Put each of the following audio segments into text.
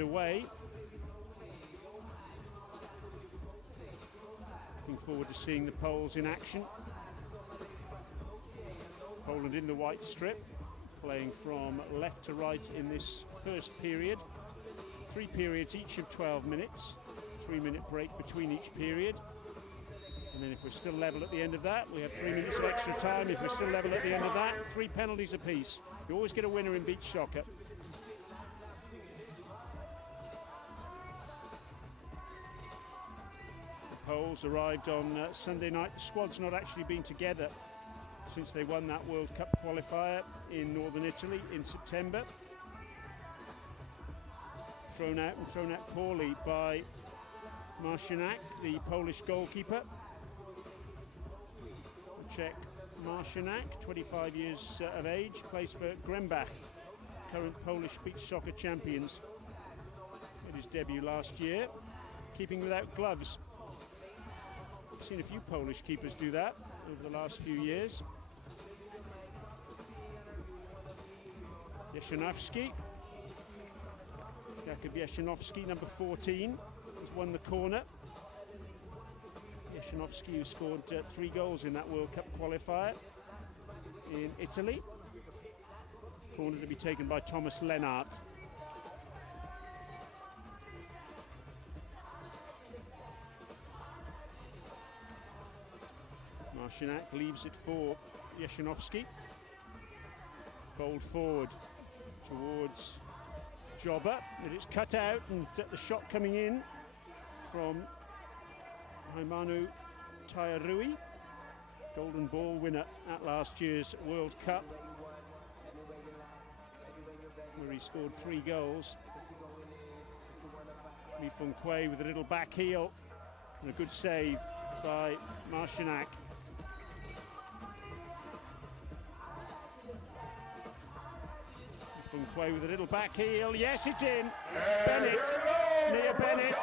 Away. Looking forward to seeing the Poles in action. Poland in the white strip, playing from left to right in this first period. 3 periods each of 12 minutes, 3-minute break between each period. And then if we're still level at the end of that, we have 3 minutes of extra time. If we're still level at the end of that, 3 penalties apiece. You always get a winner in beach soccer. Poles arrived on Sunday night. The squad's not actually been together since they won that World Cup qualifier in northern Italy in September. Thrown out and thrown out poorly by Marcinak, the Polish goalkeeper. Czech Marcinak, 25 years of age, plays for Grembach, current Polish beach soccer champions. Made his debut last year, keeping without gloves. I've seen a few Polish keepers do that over the last few years. Jeszenowski, Jakub Jeszenowski, number 14, has won the corner. Jeszenowski, who scored 3 goals in that World Cup qualifier in Italy. Corner to be taken by Thomas Lennart. Marcinak leaves it for Jeszenowski. Bold forward towards Jobber, and it's cut out, and the shot coming in from Haimanu Tairui, golden ball winner at last year's World Cup, where he scored 3 goals. Li Feng-Kui with a little back heel and a good save by Marcinak. Feng-Kui with a little back heel. Yes, it's in. Bennett, Nia Bennett.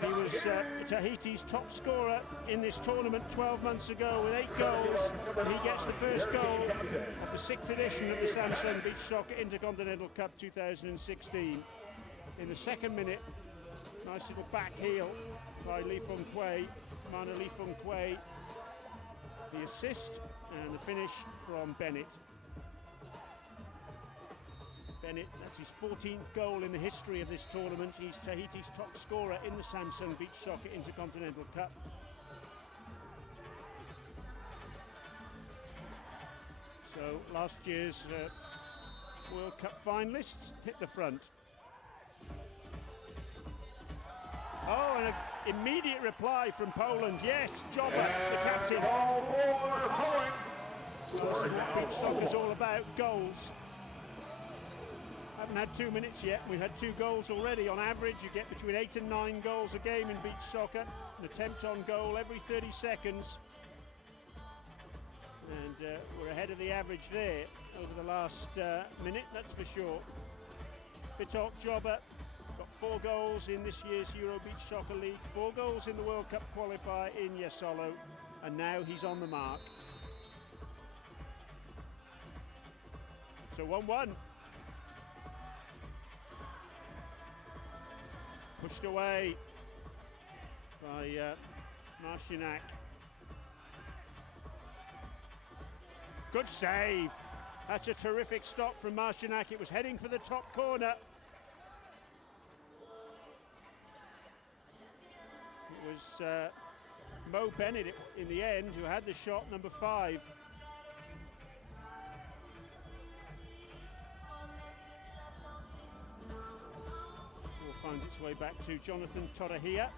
He was Tahiti's top scorer in this tournament 12 months ago with 8 goals. And he gets the first goal of the 6th edition of the Samsung Beach Soccer Intercontinental Cup 2016. In the 2nd minute, nice little back heel by Li Feng-Kui, Mana Li Feng-Kui. The assist and the finish from Bennett. Bennett, that's his 14th goal in the history of this tournament. He's Tahiti's top scorer in the Samsung Beach Soccer Intercontinental Cup. So last year's World Cup finalists hit the front. Oh, and an immediate reply from Poland. Yes, Jobber, the captain. This is what beach soccer's all about, goals. Haven't had 2 minutes yet. We've had 2 goals already. On average, you get between 8 and 9 goals a game in beach soccer. An attempt on goal every 30 seconds. And we're ahead of the average there over the last minute, that's for sure. Vitok Jobber got 4 goals in this year's Euro Beach Soccer League, 4 goals in the World Cup qualifier in Jesolo, and now he's on the mark. So 1-1. Pushed away by Marcinak. Good save. That's a terrific stop from Marcinak. It was heading for the top corner. It was Mo Bennett in the end who had the shot, number 5. Finds its way back to Jonathan Torahia,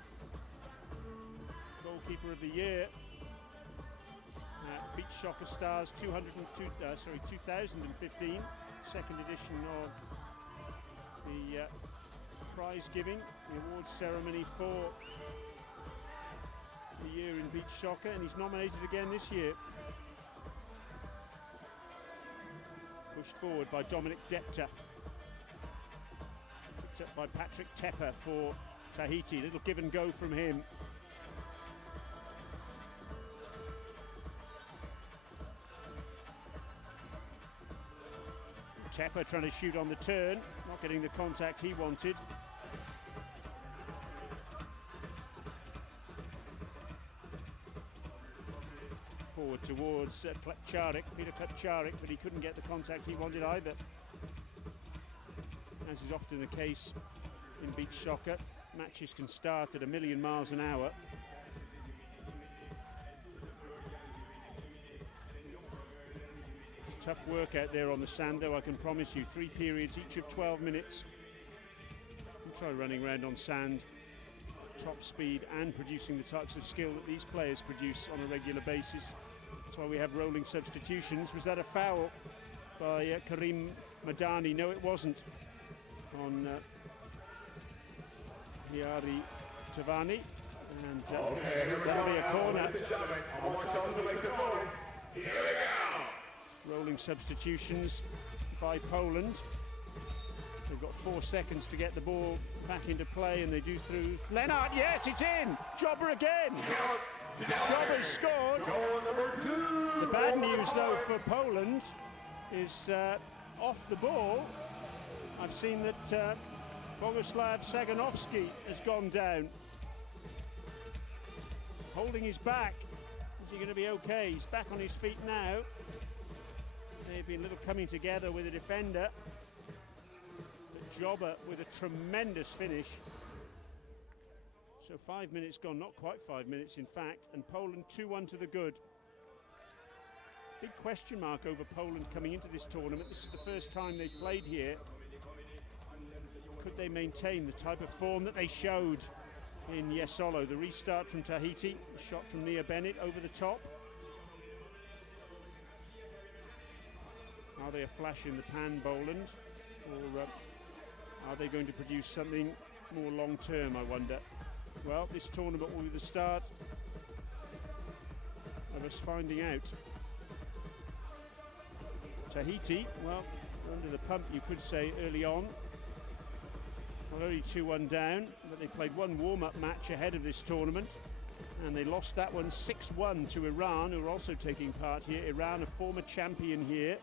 goalkeeper of the year at Beach Soccer Stars 2015, 2nd edition of the prize giving, the awards ceremony for the year in beach soccer, and he's nominated again this year. Pushed forward by Dominic Depta. Up by Patrick Tepper for Tahiti. Little give and go from him. Tepper trying to shoot on the turn, not getting the contact he wanted. Forward towards Peter Klepcharik, but he couldn't get the contact he wanted either. As is often the case in beach soccer, matches can start at 1,000,000 miles an hour. It's tough work out there on the sand, though, I can promise you. 3 periods, each of 12 minutes. We'll try running around on sand, top speed, and producing the types of skill that these players produce on a regular basis. That's why we have rolling substitutions. Was that a foul by Karim Madani? No, it wasn't. On Hiari Tavani, and that'll be a corner. Rolling substitutions by Poland. They've got 4 seconds to get the ball back into play, and they do through Lennart. Yes, it's in! Jobber again! Jobber's scored. The bad news, though, for Poland is off the ball. I've seen that Boguslav Saganovsky has gone down. Holding his back. Is he going to be okay? He's back on his feet now. They've been a little coming together with a defender. But Jobber with a tremendous finish. So 5 minutes gone, not quite 5 minutes in fact, and Poland 2-1 to the good. Big question mark over Poland coming into this tournament. This is the first time they've played here. Could they maintain the type of form that they showed in Jesolo? The restart from Tahiti, a shot from Nia Bennett over the top. Are they a flash in the pan, Boland? Or are they going to produce something more long-term, I wonder? Well, this tournament will be the start of us finding out. Tahiti, well, under the pump, you could say, early on. Well, only 2-1 down, but they played one warm-up match ahead of this tournament, and they lost that one 6-1 to Iran, who are also taking part here. Iran, a former champion here,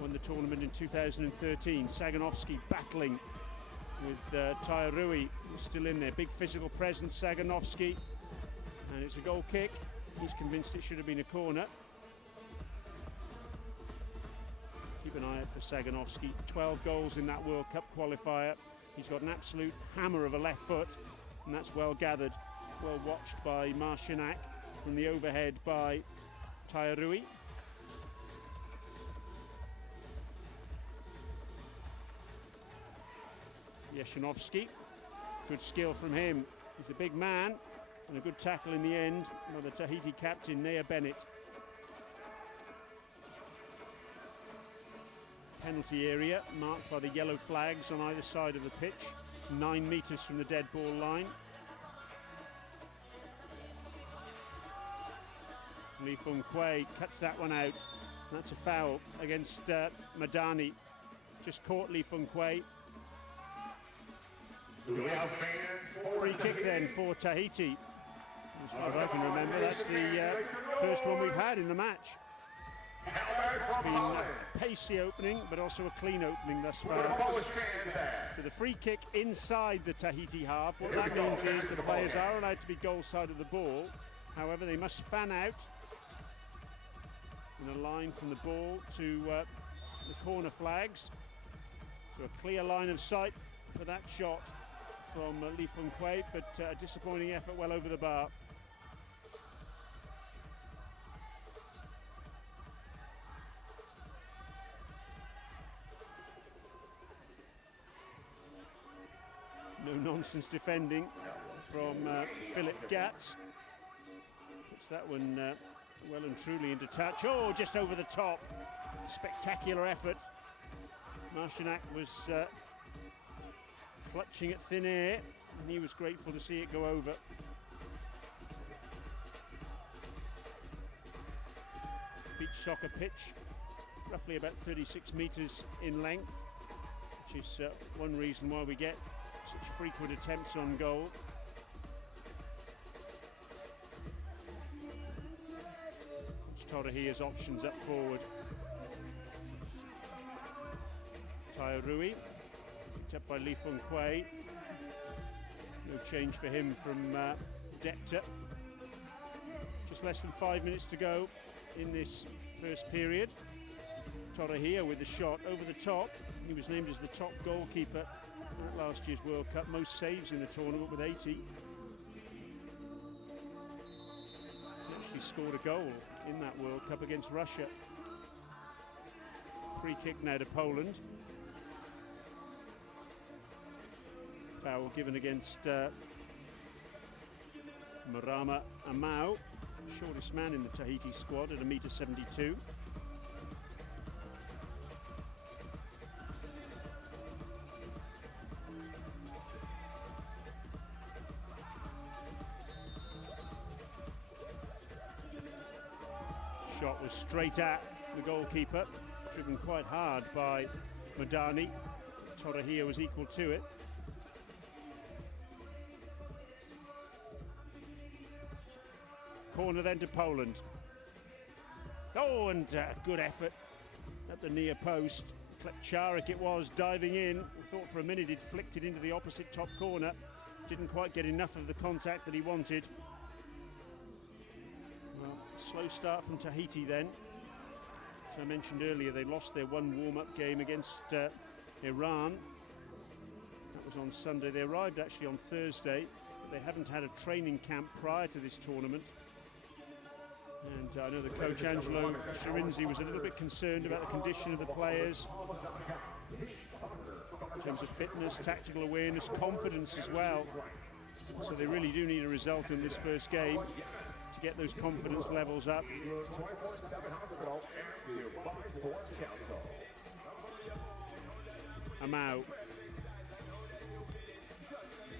won the tournament in 2013. Saganovsky battling with Tairui, who's still in there. Big physical presence, Saganovsky, and it's a goal kick. He's convinced it should have been a corner. Keep an eye out for Saganovsky. 12 goals in that World Cup qualifier. He's got an absolute hammer of a left foot, and that's well gathered, well watched by Marcinak from the overhead by Tairui. Jeshanovsky, good skill from him. He's a big man, and a good tackle in the end by the Tahiti captain, Nia Bennett. Penalty area marked by the yellow flags on either side of the pitch, 9 meters from the dead ball line. Lee Fung Kwei cuts that one out. That's a foul against Madani. Just caught Lee Fung Kwei. Free kick then for Tahiti. As far as I can remember, that's the first one we've had in the match. It's been a pacey opening, but also a clean opening thus far. So the free kick inside the Tahiti half. What that means is the players are allowed to be goal side of the ball. However, they must fan out in a line from the ball to the corner flags. So a clear line of sight for that shot from Lee Fung Kwei, but a disappointing effort well over the bar. No-nonsense defending from Philip Gatz. Puts that one well and truly into touch. Oh, just over the top. Spectacular effort. Marcinak was clutching at thin air, and he was grateful to see it go over. Beach soccer pitch, roughly about 36 meters in length, which is one reason why we get such frequent attempts on goal. Torrehia's options up forward. by Rui. Picked up by Li Feng Kui. No change for him from Depta. Just less than 5 minutes to go in this first period. Torahia with the shot over the top. He was named as the top goalkeeper at last year's World Cup. Most saves in the tournament with 80. He actually scored a goal in that World Cup against Russia. Free kick now to Poland. Foul given against Marama Amau, shortest man in the Tahiti squad at 1.72 m. Shot was straight at the goalkeeper, driven quite hard by Madani. Torahia was equal to it. Corner then to Poland. Oh, and good effort at the near post. Klepcharik it was, diving in. I thought for a minute he'd flicked it into the opposite top corner. Didn't quite get enough of the contact that he wanted. Well, slow start from Tahiti then. As I mentioned earlier, they lost their one warm-up game against Iran. That was on Sunday. They arrived actually on Thursday, but they haven't had a training camp prior to this tournament. And I know the coach, Angelo Shirinzi, was a little bit concerned about the condition of the players in terms of fitness, tactical awareness, confidence as well. So they really do need a result in this first game to get those confidence levels up. Amau.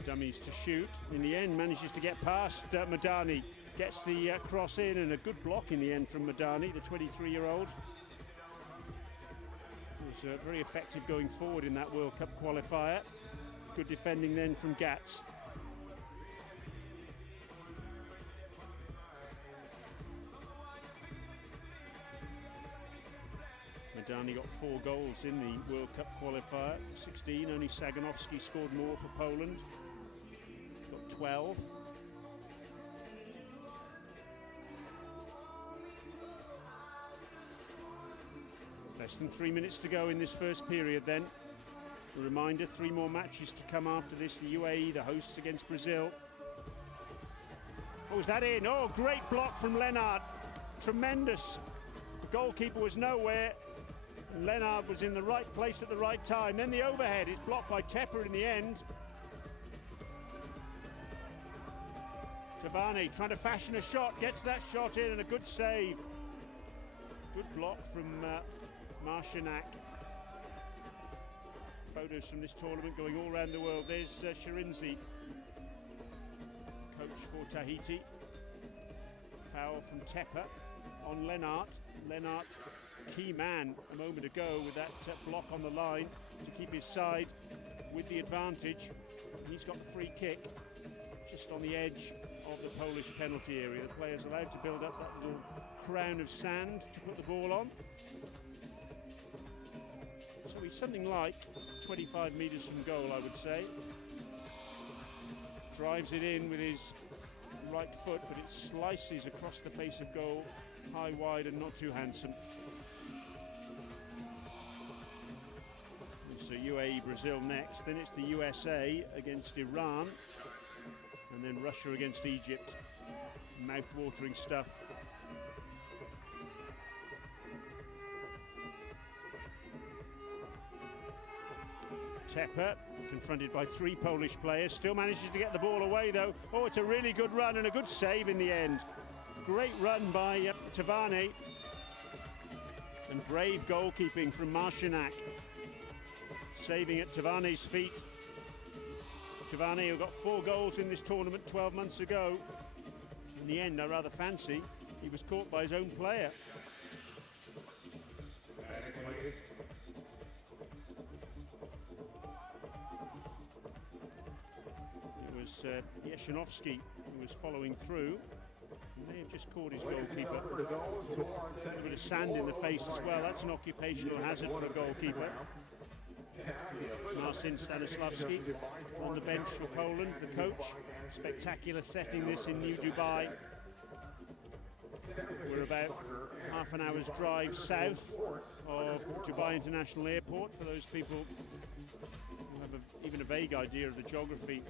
Dummies to shoot. In the end, manages to get past Madani. Gets the cross in, and a good block in the end from Madani, the 23-year-old. He was very effective going forward in that World Cup qualifier. Good defending then from Gats. Madani got 4 goals in the World Cup qualifier, 16. Only Saganovsky scored more for Poland. Got 12. Less than 3 minutes to go in this first period then. A reminder, 3 more matches to come after this. The UAE, the hosts against Brazil. Oh, was that in? Oh, great block from Lennart. Tremendous. The goalkeeper was nowhere. And Lennart was in the right place at the right time. Then the overhead, it's blocked by Tepper in the end. Tavani trying to fashion a shot, gets that shot in, and a good save. Good block from Marcinak. Photos from this tournament going all around the world. There's Shirinzi, coach for Tahiti. Foul from Tepper on Lennart. Lennart, key man a moment ago with that block on the line to keep his side with the advantage. He's got the free kick just on the edge of the Polish penalty area. The player's allowed to build up that little crown of sand to put the ball on. So he's something like 25 metres from goal, I would say. Drives it in with his right foot, but it slices across the face of goal, high, wide, and not too handsome. So UAE, Brazil next, then it's the USA against Iran, and then Russia against Egypt. Mouth-watering stuff. Tepper, confronted by 3 Polish players, still manages to get the ball away though. Oh, it's a really good run and a good save in the end. Great run by Tavani. And brave goalkeeping from Marcinak. Saving at Tavani's feet. Tavani, who got 4 goals in this tournament 12 months ago. In the end, I rather fancy he was caught by his own player. It was Yeshanovsky who was following through. He may have just caught his goalkeeper. A bit of sand in the face as well. That's an occupational hazard for a goalkeeper. Marcin Stanislavski on the bench for Poland, the coach. Spectacular setting this in New Dubai. We're about half an hour's drive south of Dubai International Airport, for those people who have even a vague idea of the geography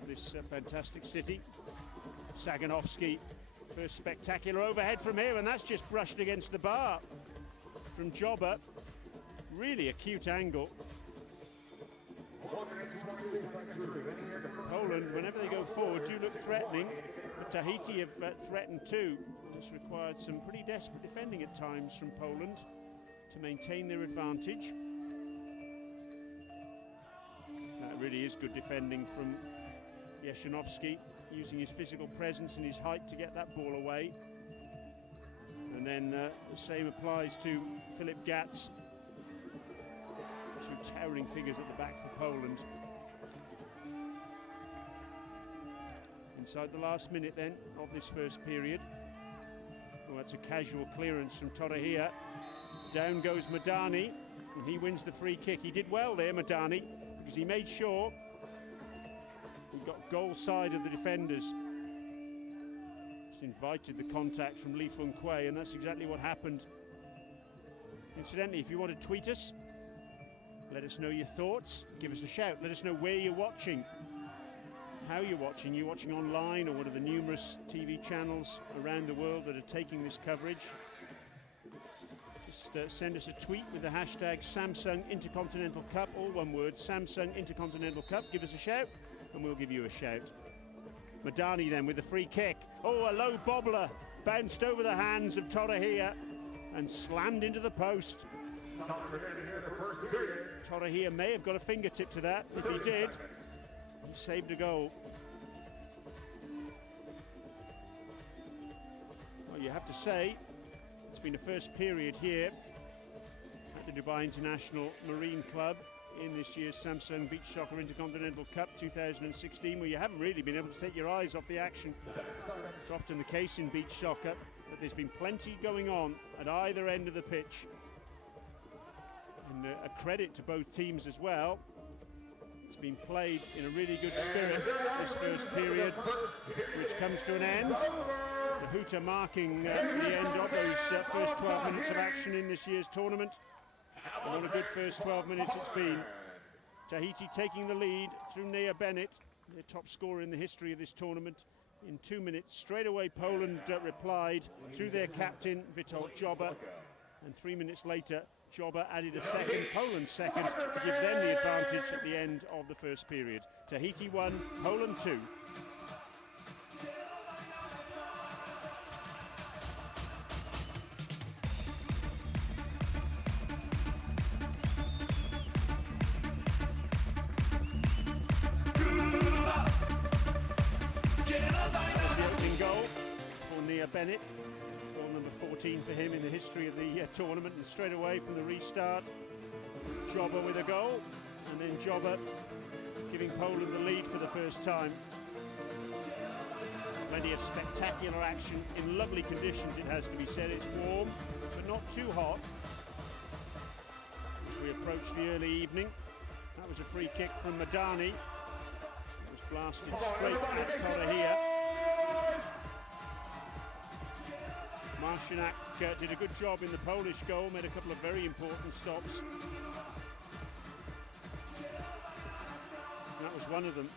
of this fantastic city. Saganowski, first spectacular overhead from here, and that's just brushed against the bar from Joba. Really acute angle. Poland, whenever they go forward, do look threatening, but Tahiti have threatened too. It's required some pretty desperate defending at times from Poland to maintain their advantage. That really is good defending from Jeszynovski, using his physical presence and his height to get that ball away. And then the same applies to Filip Gatz. Two towering figures at the back for Poland. Inside the last minute then of this first period. Oh, that's a casual clearance from Torahia. Down goes Madani, and he wins the free kick. He did well there, Madani, because he made sure he got goal side of the defenders. Just invited the contact from Lee Fung Kwei, and that's exactly what happened. Incidentally, if you want to tweet us, let us know your thoughts, give us a shout, let us know where you're watching, how you're watching. You're watching online or one of the numerous TV channels around the world that are taking this coverage. Just send us a tweet with the hashtag Samsung Intercontinental Cup, all one word, Samsung Intercontinental Cup. Give us a shout and we'll give you a shout. Madani then with the free kick. Oh, a low bobbler, bounced over the hands of Torahia and slammed into the post. Torahia may have got a fingertip to that. If he did, he saved a goal. Well, you have to say, it's been a first period here at the Dubai International Marine Club in this year's Samsung Beach Soccer Intercontinental Cup 2016, where you haven't really been able to take your eyes off the action. It's often the case in beach soccer, but there's been plenty going on at either end of the pitch. And a credit to both teams as well. It's been played in a really good spirit this first period, which comes to an end. The hooter marking the end of those first 12 minutes of action in this year's tournament. And what a good first 12 minutes it's been. Tahiti taking the lead through Nea Bennett, their top scorer in the history of this tournament, in 2 minutes. Straight away Poland replied through their captain Witold Joba, and 3 minutes later Joba added a second, Poland's second, to give them the advantage at the end of the first period. Tahiti 1, Poland 2. Bennett, goal number 14 for him in the history of the tournament, and straight away from the restart, Joba with a goal, and then Joba giving Poland the lead for the first time. Plenty of spectacular action in lovely conditions, it has to be said. It's warm, but not too hot. As we approach the early evening, that was a free kick from Madani. It was blasted straight at Torahia. Marcinak did a good job in the Polish goal, made a couple of very important stops. And that was one of them,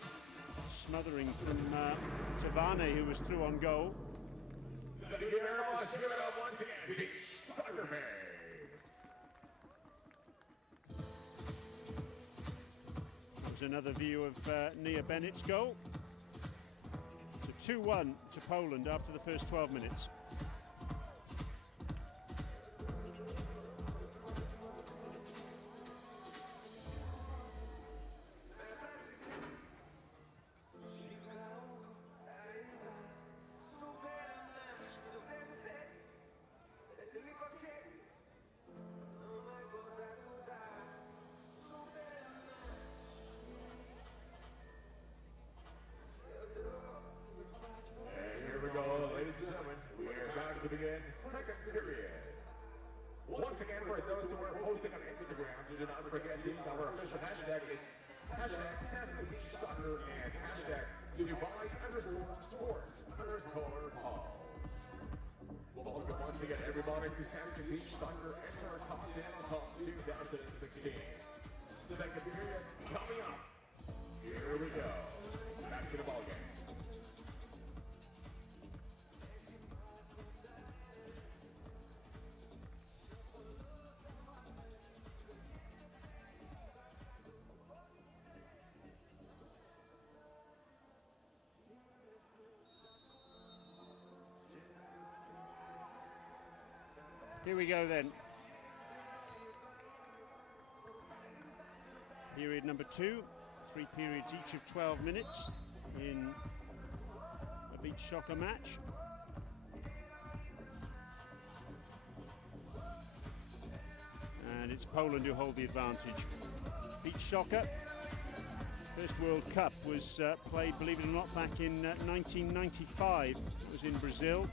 smothering from Tavane, who was through on goal. That was another view of Nea Bennett's goal. So 2-1 to Poland after the first 12 minutes. To begin second period. Once again, for those who are posting on Instagram, do not forget to use our official hashtag. It's hashtag #beachsoccer and hashtag Dubai_sports_pals. Welcome once again, everybody, to Saturday Beach Soccer Intercontinental Cup 2016. Second period coming up. Here we go. Back to the ball game. Here we go then. Period number 2, 3 periods each of 12 minutes in a beach soccer match. And it's Poland who hold the advantage. Beach soccer, first World Cup was played, believe it or not, back in 1995. It was in Brazil,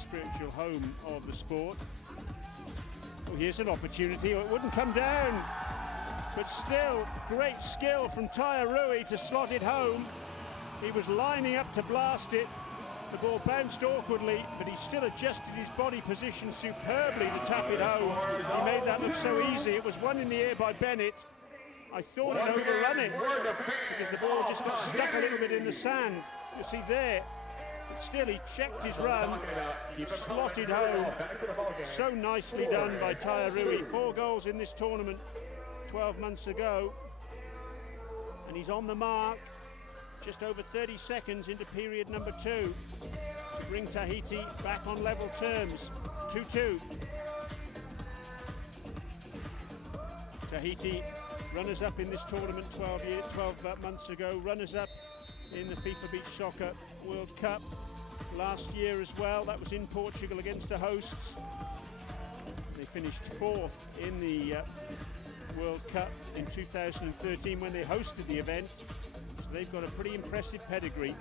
spiritual home of the sport. Oh, here's an opportunity. Oh, it wouldn't come down, but still great skill from Taiti to slot it home. He was lining up to blast it. The ball bounced awkwardly, but he still adjusted his body position superbly to tap it home. He made that look so easy. It was one in the air by Bennett. I thought he'd overrun it because the ball just got stuck a little bit in the sand. You see there. Still, he checked his run, he slotted home. So nicely done by Taiti. 4 goals in this tournament 12 months ago. And he's on the mark, just over 30 seconds into period number 2, to bring Tahiti back on level terms. 2-2. Tahiti, runners-up in this tournament 12 months ago, runners-up in the FIFA Beach Soccer World Cup last year as well. That was in Portugal against the hosts. They finished 4th in the World Cup in 2013 when they hosted the event. So they've got a pretty impressive pedigree.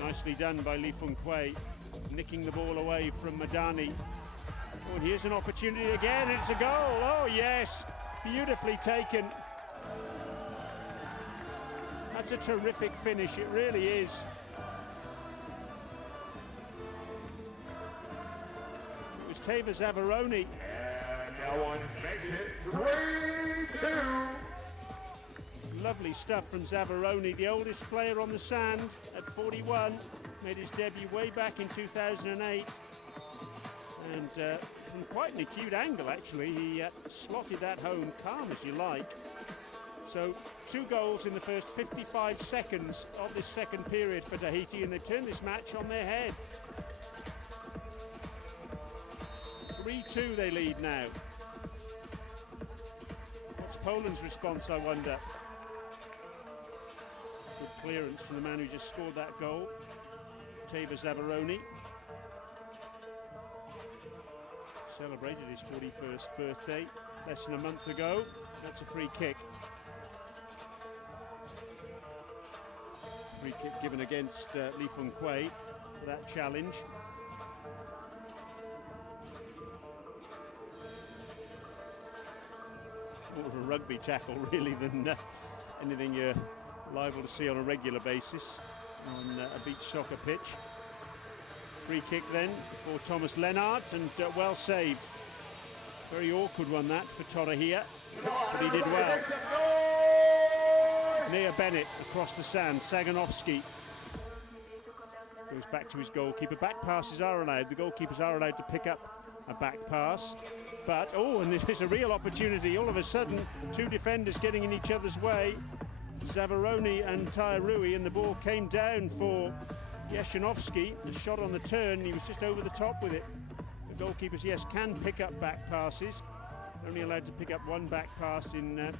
Nicely done by Lee Fung Kwei, nicking the ball away from Madani. Oh, and here's an opportunity again, and it's a goal. Oh yes, beautifully taken. That's a terrific finish, it really is. It was Teva Zavaroni. And that one makes it 3-2. Lovely stuff from Zavaroni, the oldest player on the sand at 41. Made his debut way back in 2008. And from quite an acute angle, actually. He slotted that home, calm as you like. So 2 goals in the first 55 seconds of this second period for Tahiti, and they've turned this match on their head. 3-2 they lead now. What's Poland's response, I wonder? Good clearance from the man who just scored that goal, Teva Zavaroni. Celebrated his 41st birthday less than a month ago. That's a free kick. Free kick given against Lee Fung Kwei for that challenge. More of a rugby tackle really than anything you're liable to see on a regular basis on a beach soccer pitch. Free kick then for Thomas Lennart, and well saved. Very awkward one that for Torahia, but he did well. Nea Bennett across the sand. Saganovsky goes back to his goalkeeper. Back passes are allowed. The goalkeepers are allowed to pick up a back pass. But, oh, and there's a real opportunity. All of a sudden, 2 defenders getting in each other's way. Zavaroni and Taiti, and the ball came down for Yeshanovsky. The shot on the turn, he was just over the top with it. The goalkeepers, yes, can pick up back passes. They're only allowed to pick up 1 back pass in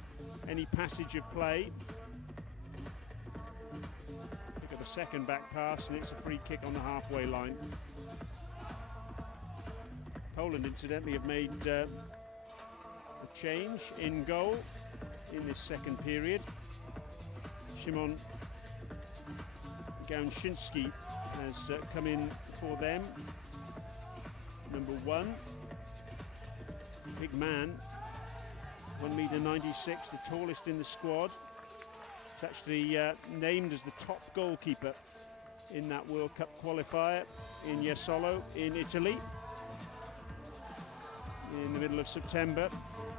any passage of play. Pick up a second back pass, and it's a free kick on the halfway line. Poland, incidentally, have made a change in goal in this second period. Szymon Gałczyński has come in for them, number 1. Big man, 1m96, the tallest in the squad. He's actually named as the top goalkeeper in that World Cup qualifier in Jesolo in Italy in the middle of September.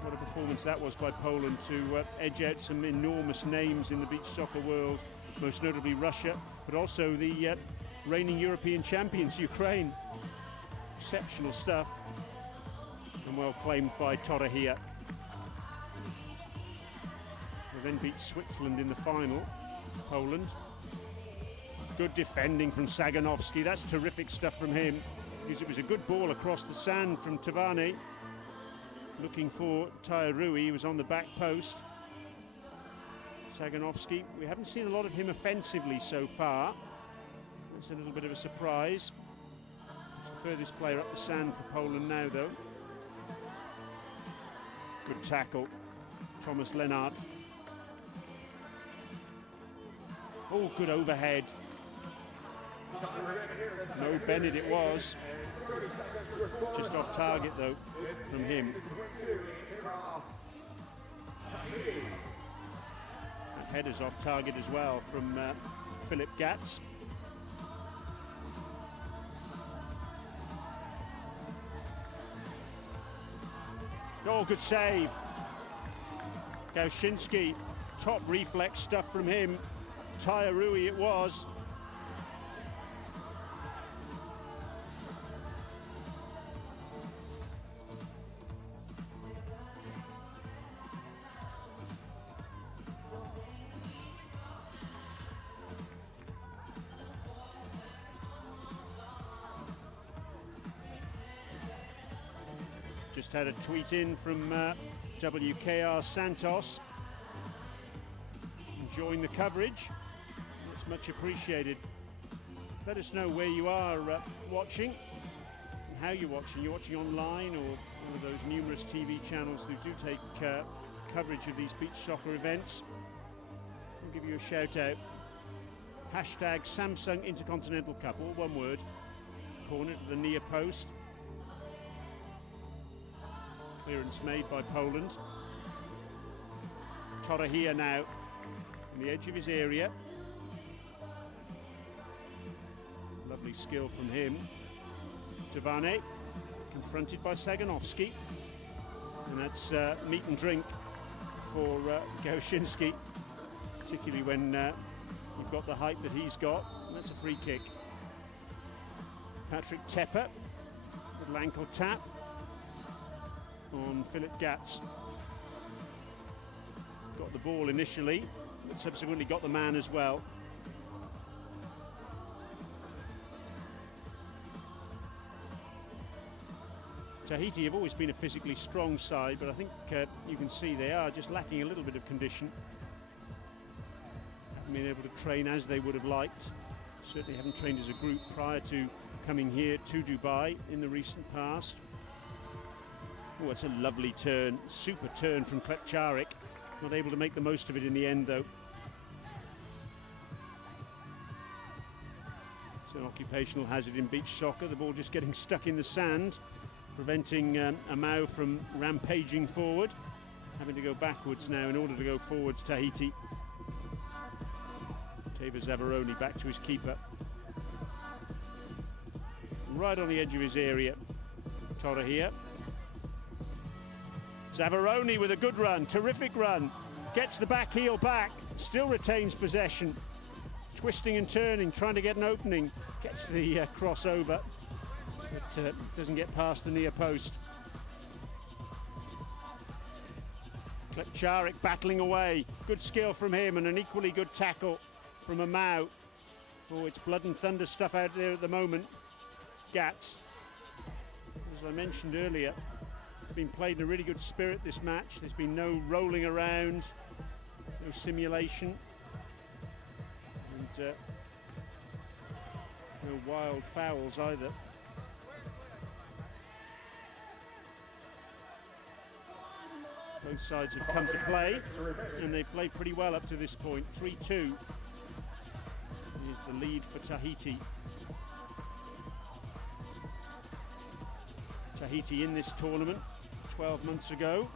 What a performance that was by Poland to edge out some enormous names in the beach soccer world, most notably Russia, but also the reigning European champions, Ukraine. Exceptional stuff, and well claimed by Torrehia. They then beat Switzerland in the final, Poland. Good defending from Saganowski, that's terrific stuff from him, because it was a good ball across the sand from Tavane. Looking for Tairui, he was on the back post. Saganowski, we haven't seen a lot of him offensively so far. That's a little bit of a surprise. It's the furthest player up the sand for Poland now, though. Good tackle, Thomas Lennart. Oh, good overhead. No Bennett it was. Just off target though from him. And headers off target as well from Philip Gatz. Oh, good save. Gałczynski, top reflex stuff from him. Tairui it was. Just had a tweet in from WKR Santos, enjoying the coverage. It's much appreciated. Let us know where you are watching and how you're watching. You're watching online or one of those numerous TV channels who do take coverage of these beach soccer events. I'll give you a shout out. Hashtag Samsung Intercontinental Cup, all one word. Corner to the near post. Clearance made by Poland. Torrehia now on the edge of his area. Lovely skill from him. Tavane confronted by Saganowski. And that's meat and drink for Gałczynski, particularly when you've got the height that he's got. And that's a free kick. Patrick Tepper, little ankle tap on Philip Gatz. Got the ball initially, but subsequently got the man as well. Tahiti have always been a physically strong side, but I think you can see they are just lacking a little bit of condition. Haven't been able to train as they would have liked. Certainly haven't trained as a group prior to coming here to Dubai in the recent past. Oh, it's a lovely turn, super turn from Klepčárik. Not able to make the most of it in the end, though. It's an occupational hazard in beach soccer, the ball just getting stuck in the sand, preventing Amau from rampaging forward. Having to go backwards now in order to go forwards, Tahiti. Teva Zavaroni back to his keeper. Right on the edge of his area, Torrehia. Zavaroni with a good run, terrific run. Gets the back heel back, still retains possession. Twisting and turning, trying to get an opening. Gets the crossover, but doesn't get past the near post. Klepčárik battling away. Good skill from him and an equally good tackle from Amau. Oh, it's blood and thunder stuff out there at the moment. Gatz, as I mentioned earlier, been played in a really good spirit this match. There's been no rolling around, no simulation, and no wild fouls either. Both sides have come to play, and they've played pretty well up to this point. 3-2 is the lead for Tahiti. Tahiti in this tournament, 12 months ago.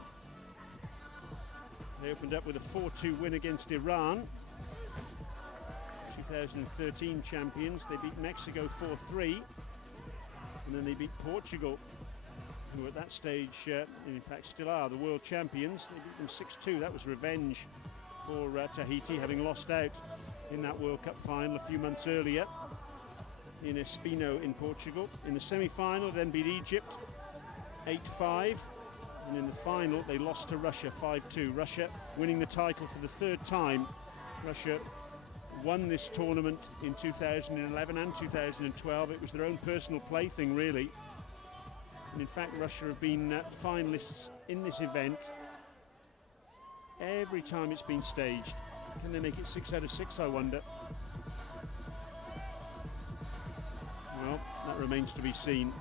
They opened up with a 4-2 win against Iran. 2013 champions. They beat Mexico 4-3. And then they beat Portugal, who at that stage, in fact, still are the world champions. They beat them 6-2. That was revenge for Tahiti, having lost out in that World Cup final a few months earlier in Espino in Portugal. In the semi-final, then beat Egypt 8-5. And in the final, they lost to Russia 5-2. Russia winning the title for the third time. Russia won this tournament in 2011 and 2012. It was their own personal plaything, really. And in fact, Russia have been finalists in this event every time it's been staged. Can they make it 6 out of 6, I wonder? Well, that remains to be seen.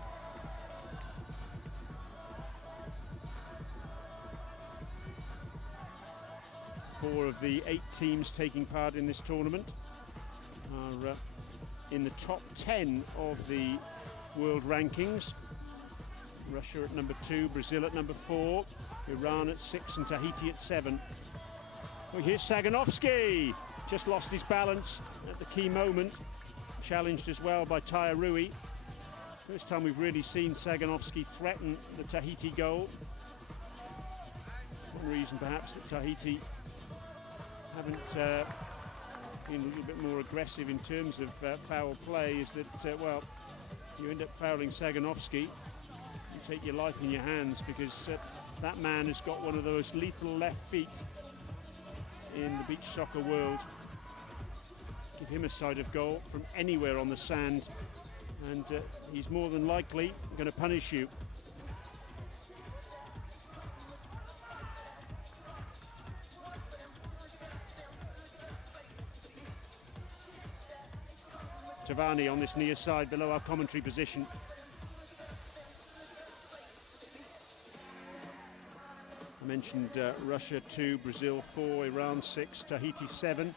Four of the 8 teams taking part in this tournament are in the top 10 of the world rankings. Russia at number 2, Brazil at number 4, Iran at 6 and Tahiti at 7. Well, here's Saganovsky, just lost his balance at the key moment, challenged as well by Tairui. First time we've really seen Saganovsky threaten the Tahiti goal. One reason perhaps that Tahiti haven't been a little bit more aggressive in terms of foul play is that, well, you end up fouling Saganovsky. You take your life in your hands because that man has got one of those lethal left feet in the beach soccer world. Give him a sight of goal from anywhere on the sand and he's more than likely going to punish you. Tavani on this near side below our commentary position. I mentioned Russia 2, Brazil 4, Iran 6, Tahiti 7.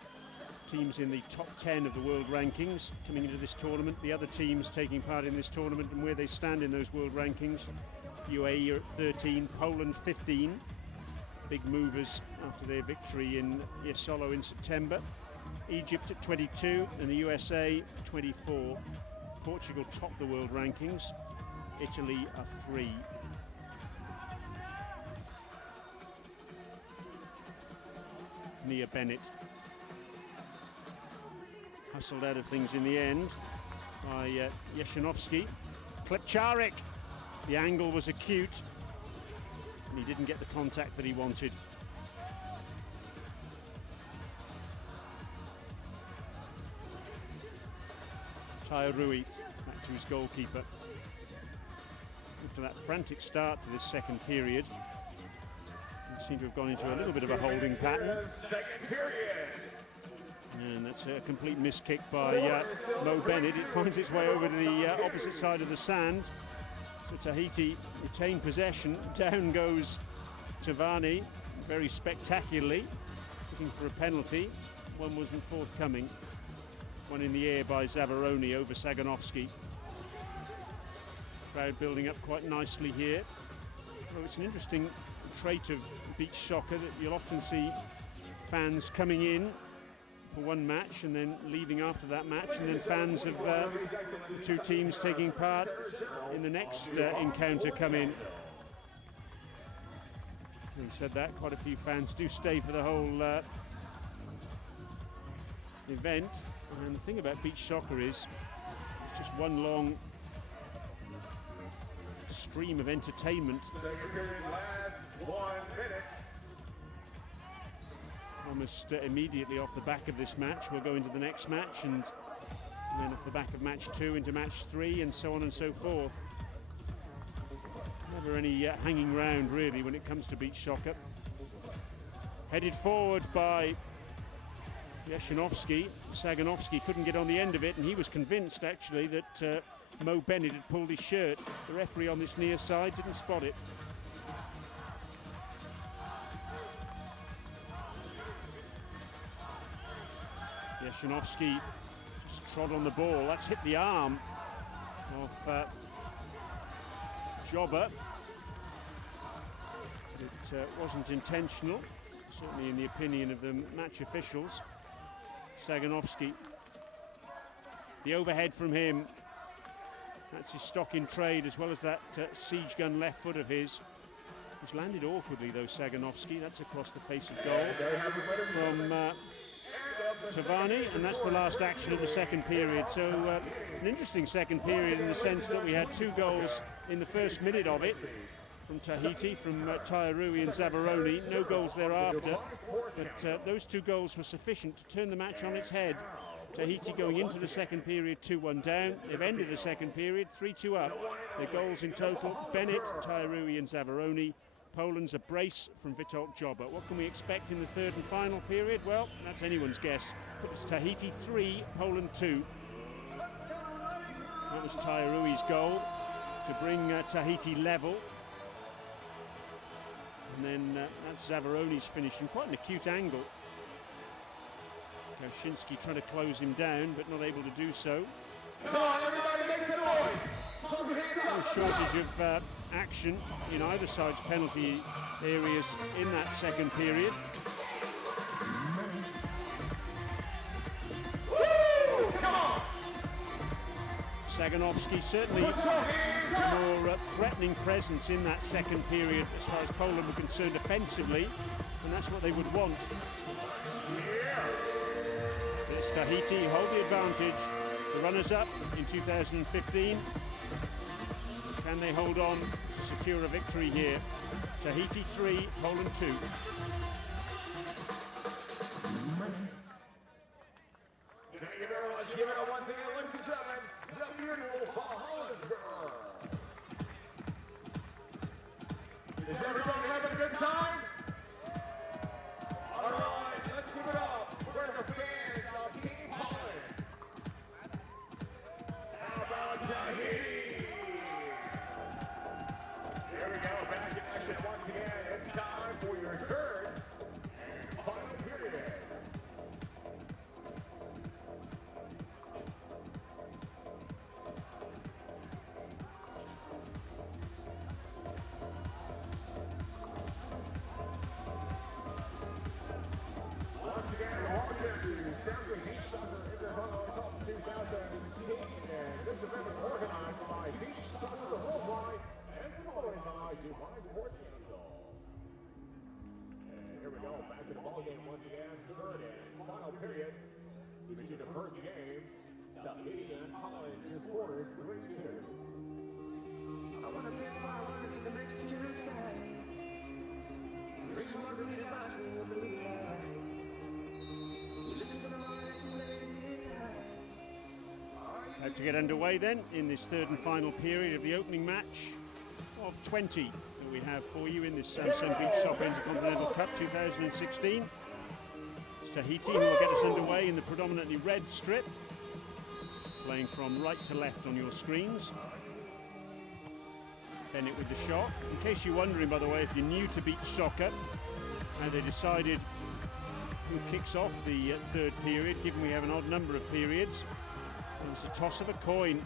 Teams in the top 10 of the world rankings coming into this tournament. The other teams taking part in this tournament and where they stand in those world rankings. UAE are at 13, Poland 15. Big movers after their victory in Jesolo in September. Egypt at 22 and the USA 24. Portugal top the world rankings. Italy are 3. Nia Bennett hustled out of things in the end by Yeshanovsky. Klepcharik, the angle was acute and he didn't get the contact that he wanted. Tairui back to his goalkeeper. After that frantic start to this second period, we seem to have gone into a little bit of a holding pattern. And that's a complete miss kick by Mo Bennett. It finds its way over to the opposite side of the sand. So Tahiti retain possession. Down goes Tavani very spectacularly, looking for a penalty. One wasn't forthcoming. One in the air by Zavaroni over Saganovsky. Crowd building up quite nicely here. Well, it's an interesting trait of beach soccer that you'll often see fans coming in for one match and then leaving after that match, and then fans of the two teams taking part in the next encounter come in. Having said that, quite a few fans do stay for the whole event. And the thing about beach soccer is it's just one long stream of entertainment. Last 1 minute. Almost immediately off the back of this match, we'll go into the next match, and then off the back of match 2 into match 3, and so on and so forth. Never any hanging round, really, when it comes to beach soccer. Headed forward by Yeshanovsky. Saganovsky couldn't get on the end of it, and he was convinced actually that Mo Bennett had pulled his shirt. The referee on this near side didn't spot it. Yeshanovsky just trod on the ball. That's hit the arm of Jobber. wasn't intentional, certainly in the opinion of the match officials. Saganovsky. The overhead from him. That's his stock in trade, as well as that siege gun left foot of his. It's landed awkwardly though, Saganovsky. That's across the face of goal from Tavani, and that's the last action of the second period. So an interesting second period in the sense that we had 2 goals in the first minute of it from Taiti, from Tairui and Zavaroni. No goals thereafter, but those 2 goals were sufficient to turn the match on its head. Taiti going into the second period 2-1 down. They've ended the second period 3-2 up. Their goals in total: Bennett, Tairui and Zavaroni. Poland's a brace from Witold Joba. What can we expect in the third and final period? Well, that's anyone's guess. But it's Tahiti 3, Poland 2. That was Tairui's goal to bring Tahiti level. And then that's Zavaroni's finish in quite an acute angle. Kaushinsky trying to close him down, but not able to do so. Come on, everybody, make some noise! No shortage of action in either side's penalty areas in that second period. Woo! Come on! Saganovsky certainly a more threatening presence in that second period as far as Poland were concerned offensively, and that's what they would want. It's Tahiti hold the advantage, the runners-up in 2015. Can they hold on to secure a victory here? Tahiti 3, Poland 2. Thank you very much. Give it up once again, ladies and gentlemen, the beautiful Hollister. Is everybody having a good time? All right, let's give it up for the fans of Team Holland. How about Tahiti? Here we go, back in action once again. It's time for your third and final period. Once again, welcome to Samsung Beach Soccer Intercontinental Cup 2016, and this event is organized by Beach Soccer Worldwide and promoted by Dubai Sports Council. And here we go, back to the ball game once again, third and final period. Between the first game, Tahiti and Holland, your scores 3-2. I wanna dance by underneath the Mexican sky. Rich margaritas watch me with blue lights. Listen to the morning to late midnight. About to get underway then in this third and final period of the opening match of 20 that we have for you in this Samsung Beach Soccer Intercontinental Cup 2016. It's Tahiti who will get us underway in the predominantly red strip, playing from right to left on your screens. Bennett with the shot. In case you're wondering, by the way, if you're new to beach soccer, how they decided who kicks off the third period, given we have an odd number of periods. It's a toss of a coin.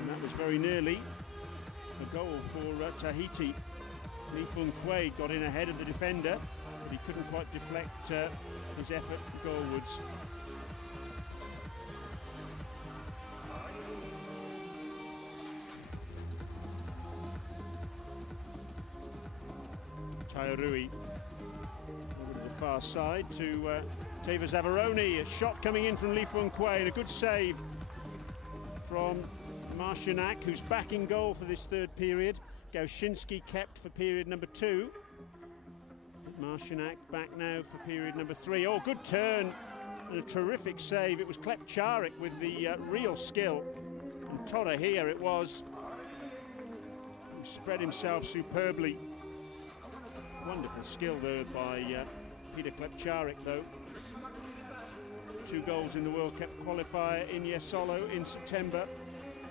And that was very nearly a goal for Tahiti. Lee Fung Kwei got in ahead of the defender, but he couldn't quite deflect his effort goalwards. Tairui over to the far side to Teva Zavaroni. A shot coming in from Lee Fung Kwei and a good save from Marcianak, who's back in goal for this third period. Gaushinsky kept for period number 2. Marcianak back now for period number 3. Oh, good turn and a terrific save. It was Klepcharik with the real skill. And Tora here it was, who spread himself superbly. Wonderful skill there by Peter Klepcharik, though. 2 goals in the World Cup qualifier in Jesolo in September.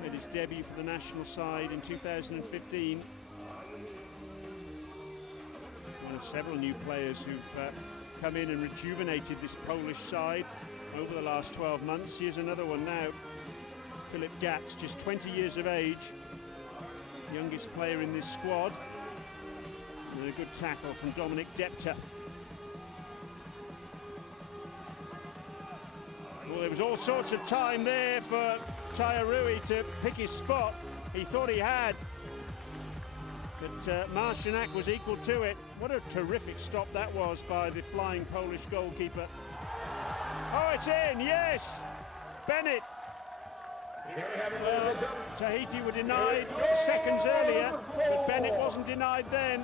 Made his debut for the national side in 2015. One of several new players who've come in and rejuvenated this Polish side over the last 12 months. Here's another one now. Philip Gatz, just 20 years of age. youngest player in this squad. And a good tackle from Dominic Depta. Well, there was all sorts of time there for Tairui to pick his spot. He thought he had, but Marcinak was equal to it. What a terrific stop that was by the flying Polish goalkeeper. Oh, it's in, yes! Bennett. Tahiti were denied seconds earlier, but Bennett wasn't denied then.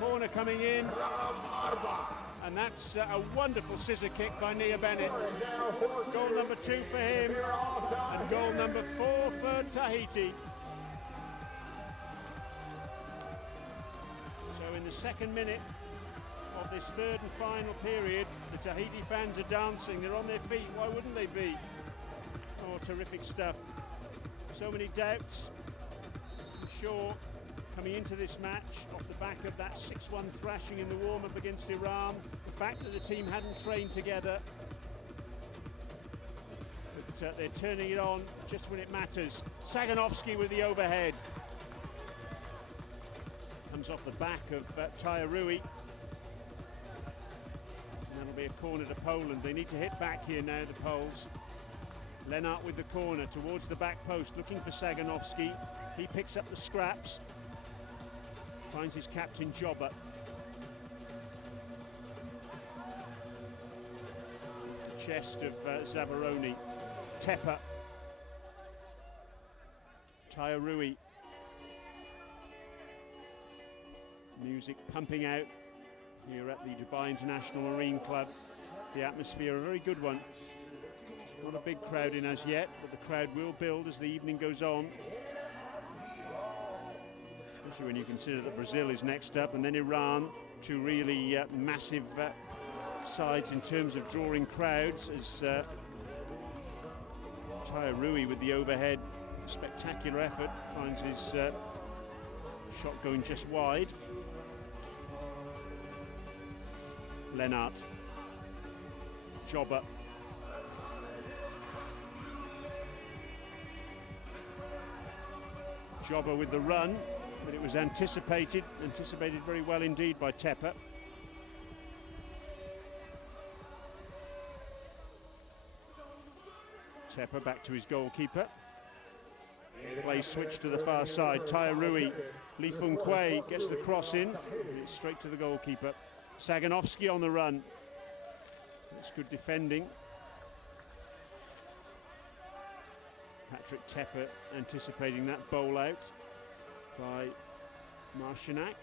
Corner coming in. And that's a wonderful scissor kick by Nia Bennett. Goal number 2 for him, and goal number 4 for Tahiti. So in the second minute of this third and final period, the Tahiti fans are dancing, they're on their feet, why wouldn't they be? Oh, terrific stuff. So many doubts, I'm sure, coming into this match off the back of that 6-1 thrashing in the warm-up against Iran, the fact that the team hadn't trained together, but they're turning it on just when it matters. Saganovsky with the overhead. Comes off the back of Tairui. And that'll be a corner to Poland. They need to hit back here now, the Poles. Lennart with the corner towards the back post, looking for Saganovsky. He picks up the scraps. Finds his captain Jobber. The chest of Zavaroni. Tepper. Tairui. Music pumping out here at the Dubai International Marine Club. The atmosphere, a very good one. Not a big crowd in as yet, but the crowd will build as the evening goes on. Especially when you consider that Brazil is next up, and then Iran, two really massive sides in terms of drawing crowds, as Tairui with the overhead, spectacular effort, finds his shot going just wide. Lennart. Jobber. Jobber with the run, but it was anticipated very well indeed by Tepper. Tepper back to his goalkeeper. Play switch to the far side. Tairui, Li Fenghui gets the cross in, it's straight to the goalkeeper. Saganovsky on the run. That's good defending. Patrick Tepper anticipating that bowl out by Marcinak.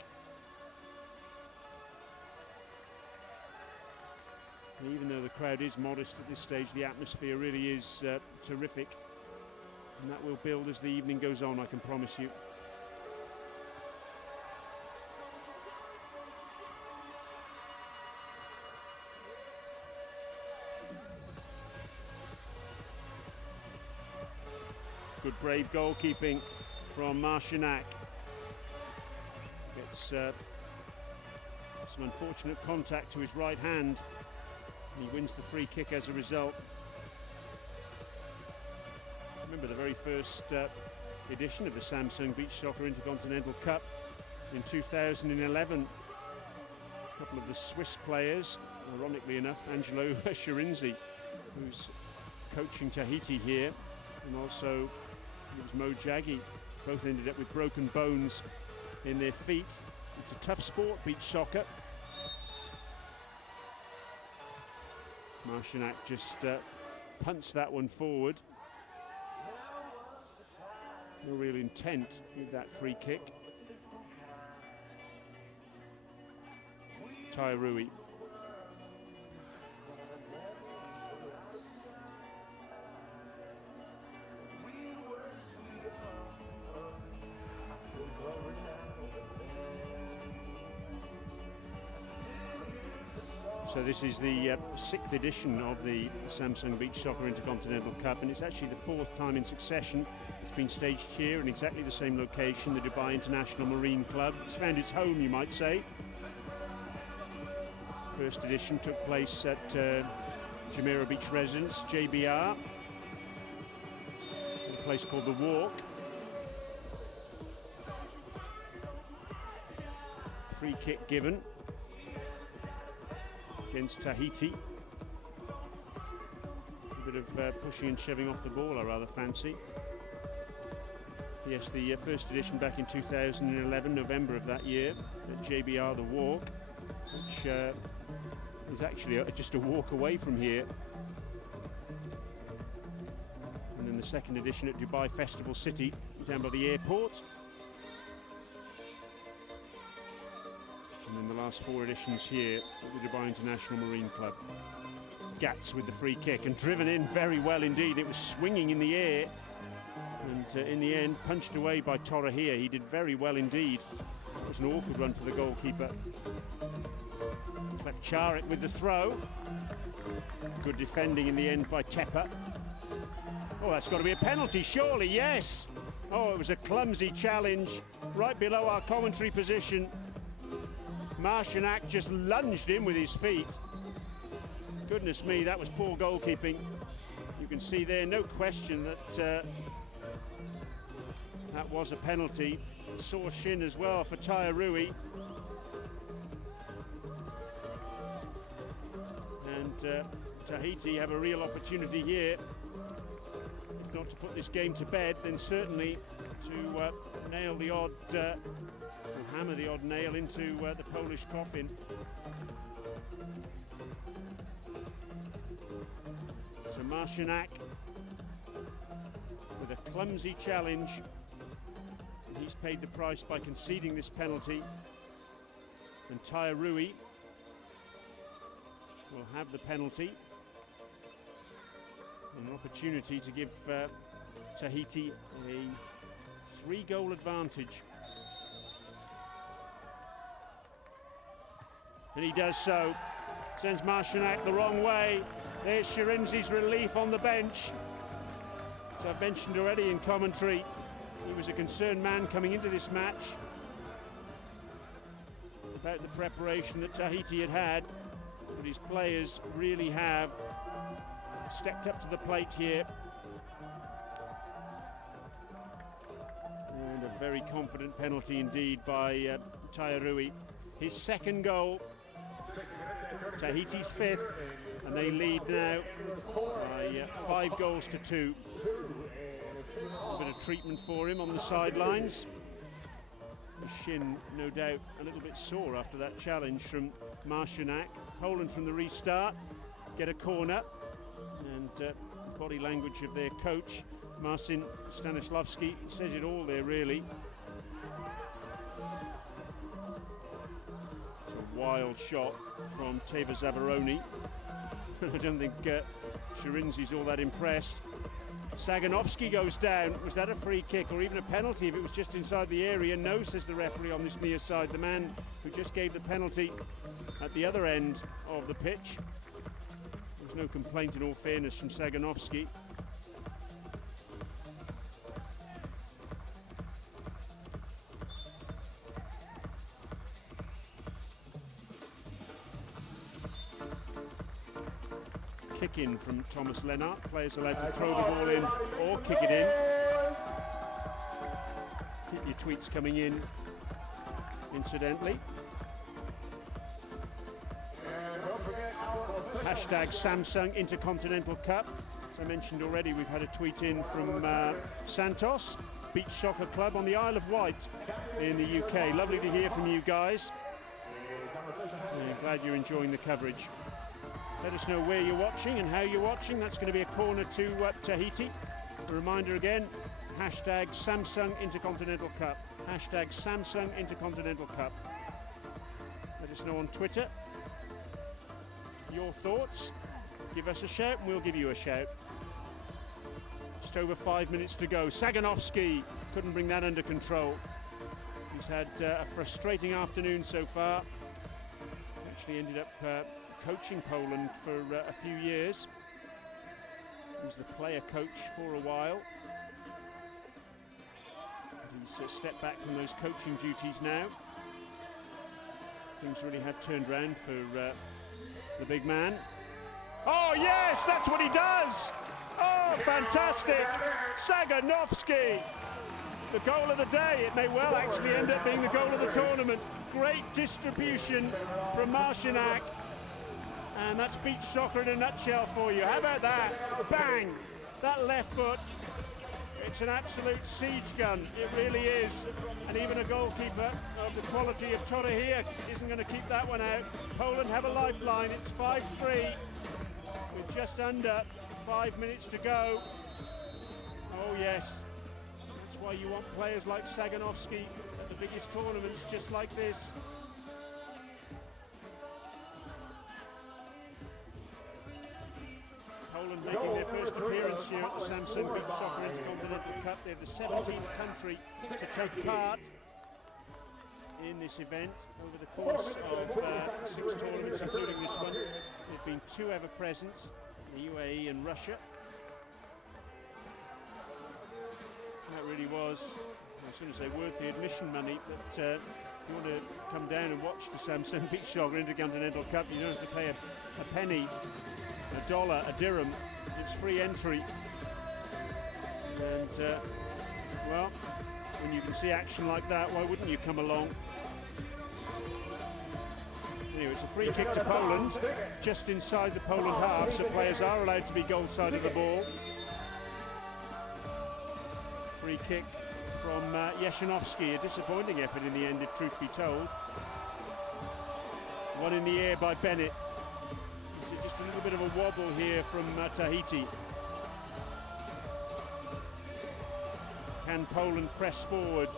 And even though the crowd is modest at this stage, the atmosphere really is terrific. And that will build as the evening goes on, I can promise you. Good brave goalkeeping from Marcinak. Gets some unfortunate contact to his right hand. He wins the free kick as a result. Remember the very first edition of the Samsung Beach Soccer Intercontinental Cup in 2011. A couple of the Swiss players, ironically enough, Angelo Shirinzi, who's coaching Tahiti here, and also it was Mo Jaggi, both ended up with broken bones in their feet. It's a tough sport, beach soccer. Marcinak just punts that one forward. No real intent with that free kick. Tairui. So this is the 6th edition of the Samsung Beach Soccer Intercontinental Cup, and it's actually the 4th time in succession it's been staged here in exactly the same location, the Dubai International Marine Club. It's found its home, you might say. First edition took place at Jumeirah Beach Residence, JBR, a place called The Walk. free kick given against Taiti. A bit of pushing and shoving off the ball, I rather fancy. Yes, the first edition back in 2011, November of that year, at JBR The Walk, which is actually just a walk away from here. And then the second edition at Dubai Festival City, down by the airport. And then the last 4 editions here at the Dubai International Marine Club. Gats with the free kick and driven in very well indeed. It was swinging in the air and in the end punched away by Torahia. He did very well indeed. It was an awkward run for the goalkeeper. Charik with the throw. Good defending in the end by Tepper. Oh, that's got to be a penalty, surely, yes. Oh, it was a clumsy challenge right below our commentary position. Marcianak just lunged in with his feet. Goodness me, that was poor goalkeeping. You can see there, no question that that was a penalty. Sore shin as well for Taiti Rui. And Tahiti have a real opportunity here. If not to put this game to bed, then certainly to nail the odd, or hammer the odd nail into the Polish coffin. So Marcianak with a clumsy challenge. He's paid the price by conceding this penalty. And Taiti Rui will have the penalty. An opportunity to give Tahiti a 3-goal advantage. And he does so. Sends Marcianak the wrong way. There's Shirinzi's relief on the bench. As I've mentioned already in commentary, he was a concerned man coming into this match about the preparation that Tahiti had had. But his players really have stepped up to the plate here. And a very confident penalty indeed by Taiti Rui. His second goal, Tahiti's 5th, and they lead now by 5 goals to 2. A bit of treatment for him on the sidelines. His shin, no doubt, a little bit sore after that challenge from Marcianak. Poland from the restart, get a corner, and body language of their coach, Marcin Stanislavski, says it all there really. It's a wild shot from Teva Zavaroni. I don't think Shirinzi's all that impressed. Saganovsky goes down. Was that a free kick or even a penalty if it was just inside the area? No, says the referee on this near side. The man who just gave the penalty at the other end of the pitch. There's no complaint in all fairness from Saganovsky. Kick in from Thomas Lennart. Players allowed to throw the ball in or kick it in. Keep your tweets coming in, incidentally. Hashtag Samsung Intercontinental Cup. As I mentioned already, we've had a tweet in from Santos, Beach Soccer Club on the Isle of Wight in the UK. Lovely to hear from you guys. Glad you're enjoying the coverage. Let us know where you're watching and how you're watching. That's going to be a corner to Tahiti. A reminder again, hashtag Samsung Intercontinental Cup. Hashtag Samsung Intercontinental Cup. Let us know on Twitter your thoughts. Give us a shout and we'll give you a shout. Just over 5 minutes to go. Saganovsky couldn't bring that under control. He's had a frustrating afternoon so far. Actually ended up coaching Poland for a few years. He was the player coach for a while. He's stepped back from those coaching duties now. Things really have turned around for the big man. Oh yes, that's what he does! Oh, fantastic! Saganovsky! the goal of the day. It may well actually end up being the goal of the tournament. Great distribution from Marcinac. And that's beach soccer in a nutshell for you. How about that? Bang! That left foot. It's an absolute siege gun. It really is. And even a goalkeeper of the quality of Torrehia isn't going to keep that one out. Poland have a lifeline. It's 5-3 with just under 5 minutes to go. Oh yes. That's why you want players like Saganowski at the biggest tournaments just like this. Poland making their first appearance here at the Samsung Beach Soccer Intercontinental Cup. They're the 17th country to take part in this event over the course of 6 tournaments, including this one. There have been 2 ever presents, the UAE and Russia. That really was, I was going to say, worth the admission money, but if you want to come down and watch the Samsung Beach Soccer Intercontinental Cup, you don't have to pay a penny, a dollar, a dirham. It's free entry. And, well, when you can see action like that, why wouldn't you come along? Anyway, it's a free kick to Poland, just inside the Poland half, so players are allowed to be goal side of the ball. Free kick from Jeszynovski, a disappointing effort in the end, if truth be told. One in the air by Bennett. Just a little bit of a wobble here from Taiti. Can Poland press forward?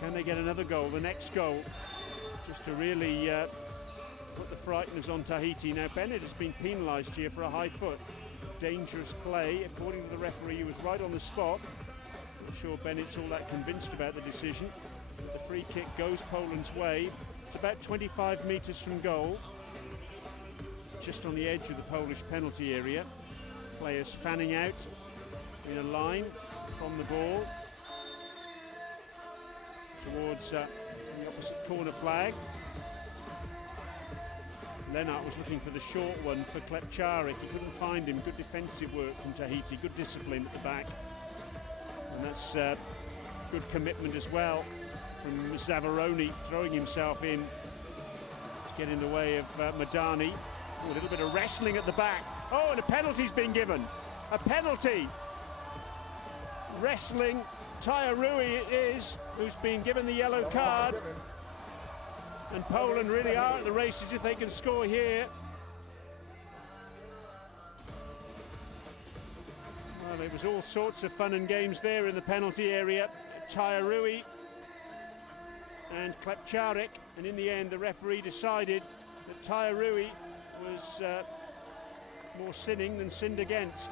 Can they get another goal, the next goal? Just to really put the frighteners on Taiti. Now Bennett has been penalised here for a high foot. Dangerous play, according to the referee, who was right on the spot. Not sure Bennett's all that convinced about the decision. But the free kick goes Poland's way. It's about 25 metres from goal, just on the edge of the Polish penalty area. Players fanning out in a line from the ball towards the opposite corner flag. Lennart was looking for the short one for Klepcharek. He couldn't find him. Good defensive work from Tahiti, good discipline at the back. And that's good commitment as well from Zavaroni, throwing himself in to get in the way of Madani. A little bit of wrestling at the back. Oh, and a penalty's been given. A penalty. Wrestling. Taya Rui it is, who's been given the yellow card. And Poland really are at the races if they can score here. Well, there was all sorts of fun and games there in the penalty area. Taya Rui and Klepcharek, and in the end the referee decided that Taya Rui was more sinning than sinned against.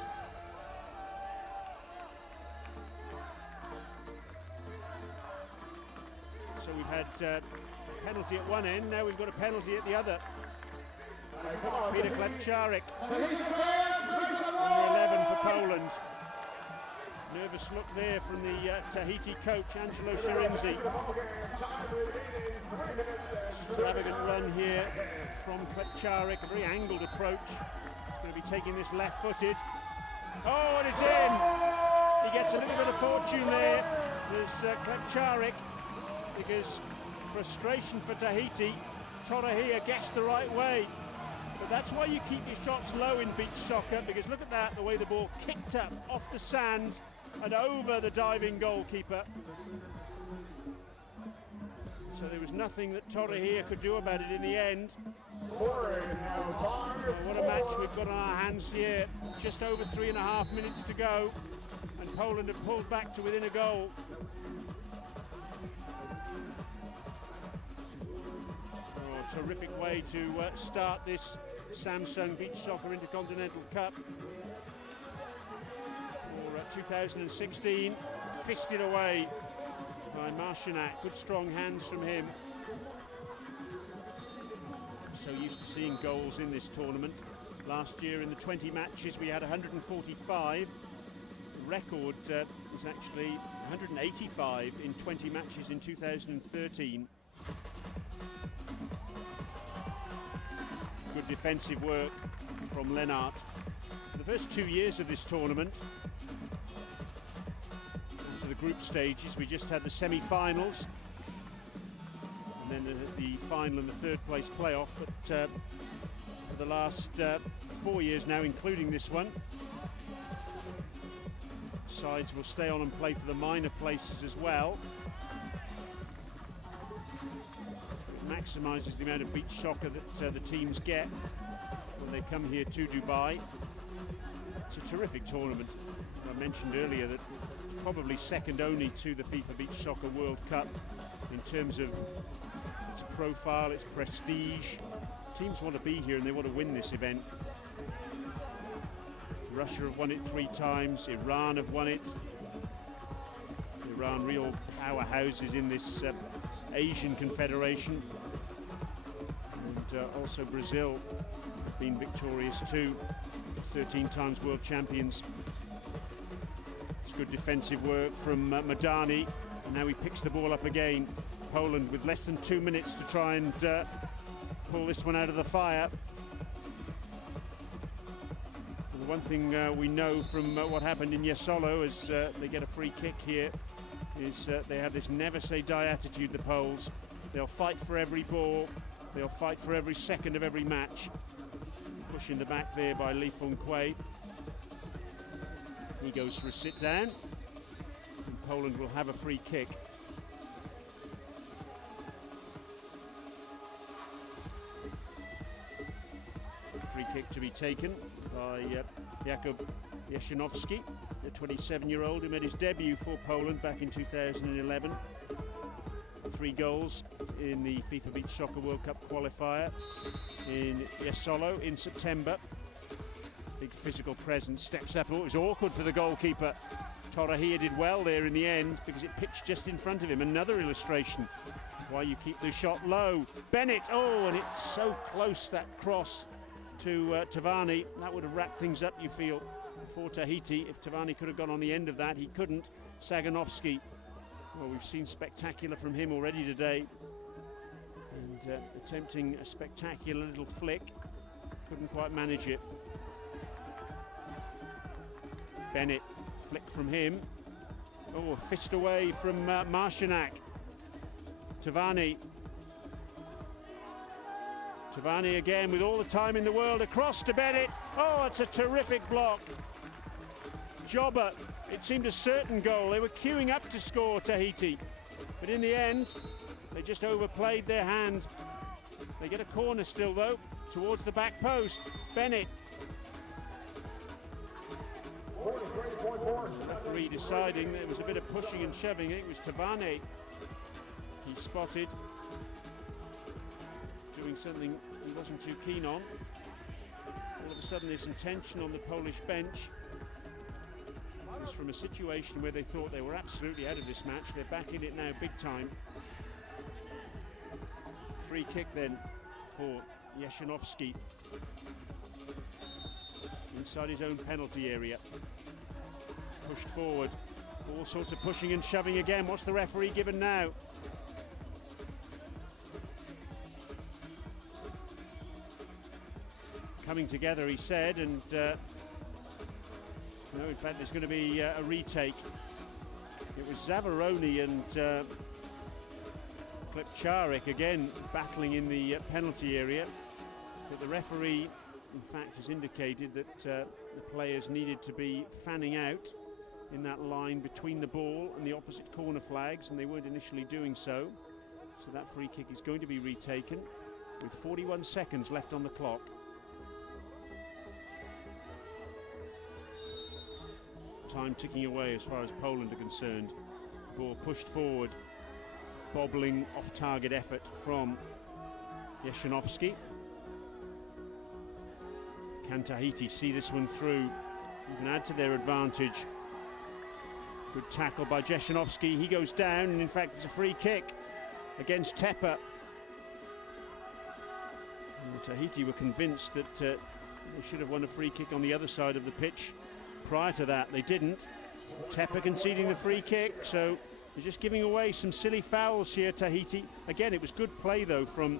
So we've had a penalty at one end, now we've got a penalty at the other. Peter Klepcharek, number 11 for Poland. Nervous look there from the Tahiti coach, Angelo Shirinzi. Extravagant run here from Klepcharek, a very angled approach. He's going to be taking this left-footed. Oh, and it's in! He gets a little bit of fortune there. There's Klepcharek, because frustration for Tahiti. Torrehia gets the right way. But that's why you keep your shots low in beach soccer, because look at that, the way the ball kicked up off the sand and over the diving goalkeeper. So there was nothing that Torrehia could do about it in the end. Oh, what a match we've got on our hands here. Just over 3.5 minutes to go, and Poland have pulled back to within a goal. Oh, terrific way to start this Samsung Beach Soccer Intercontinental Cup for 2016. Fisted away by Marcinac. Good strong hands from him. So used to seeing goals in this tournament. Last year in the 20 matches we had 145. The record was actually 185 in 20 matches in 2013. Good defensive work from Lennart. For the first 2 years of this tournament, to the group stages. We just had the semi-finals, and then the final and the third place playoff. But for the last 4 years now, including this one, sides will stay on and play for the minor places as well. It maximises the amount of beach soccer that the teams get when they come here to Dubai. It's a terrific tournament. I mentioned earlier that probably second only to the FIFA Beach Soccer World Cup in terms of its profile, its prestige. Teams want to be here and they want to win this event. Russia have won it 3 times, Iran have won it. Iran, real powerhouses in this Asian confederation. And also Brazil have been victorious too, 13 times world champions. It's good defensive work from Madani. Now he picks the ball up again. Poland with less than 2 minutes to try and pull this one out of the fire. The one thing we know from what happened in Jesolo as they get a free kick here is they have this never say die attitude, the Poles. They'll fight for every ball, they'll fight for every second of every match. Push in the back there by Lee Fung Kwei. He goes for a sit down, and Poland will have a free kick. Free kick to be taken by Jakub Jeszynovski, the 27-year-old who made his debut for Poland back in 2011. 3 goals in the FIFA Beach Soccer World Cup qualifier in Jesolo in September. Big physical presence, steps up. Oh, it was awkward for the goalkeeper. Torahia did well there in the end because it pitched just in front of him. Another illustration why you keep the shot low. Bennett, oh, and it's so close, that cross to Tavani. That would have wrapped things up, you feel, for Tahiti. If Tavani could have gone on the end of that, he couldn't. Saganovski, well, we've seen spectacular from him already today. And attempting a spectacular little flick, couldn't quite manage it. Bennett, flick from him. Oh, a fist away from Marcianak. Tavani. Tavani again with all the time in the world, across to Bennett. Oh, it's a terrific block. Jobber, it seemed a certain goal. They were queuing up to score, Tahiti. But in the end, they just overplayed their hand. They get a corner still, though, towards the back post. Bennett. The referee deciding there was a bit of pushing and shoving. It was Tavani. He spotted doing something he wasn't too keen on. All of a sudden there's some tension on the Polish bench. It was from a situation where they thought they were absolutely out of this match. They're back in it now big time. Free kick then for Jeszynovski inside his own penalty area. Pushed forward, all sorts of pushing and shoving again. What's the referee given now? Coming together, he said, and no, in fact there's going to be a retake. It was Zavaroni and Klepcharik again battling in the penalty area, but the referee in fact has indicated that the players needed to be fanning out in that line between the ball and the opposite corner flags, and they weren't initially doing so. So that free kick is going to be retaken with 41 seconds left on the clock. Time ticking away as far as Poland are concerned. Ball pushed forward, bobbling off-target effort from Jeszynovski. Can Tahiti see this one through? Even add to their advantage. Good tackle by Jeszynovski. He goes down, and in fact it's a free kick against Tepa. And Tahiti were convinced that they should have won a free kick on the other side of the pitch. Prior to that, they didn't. Tepa conceding the free kick, so they're just giving away some silly fouls here, Tahiti. Again, it was good play, though, from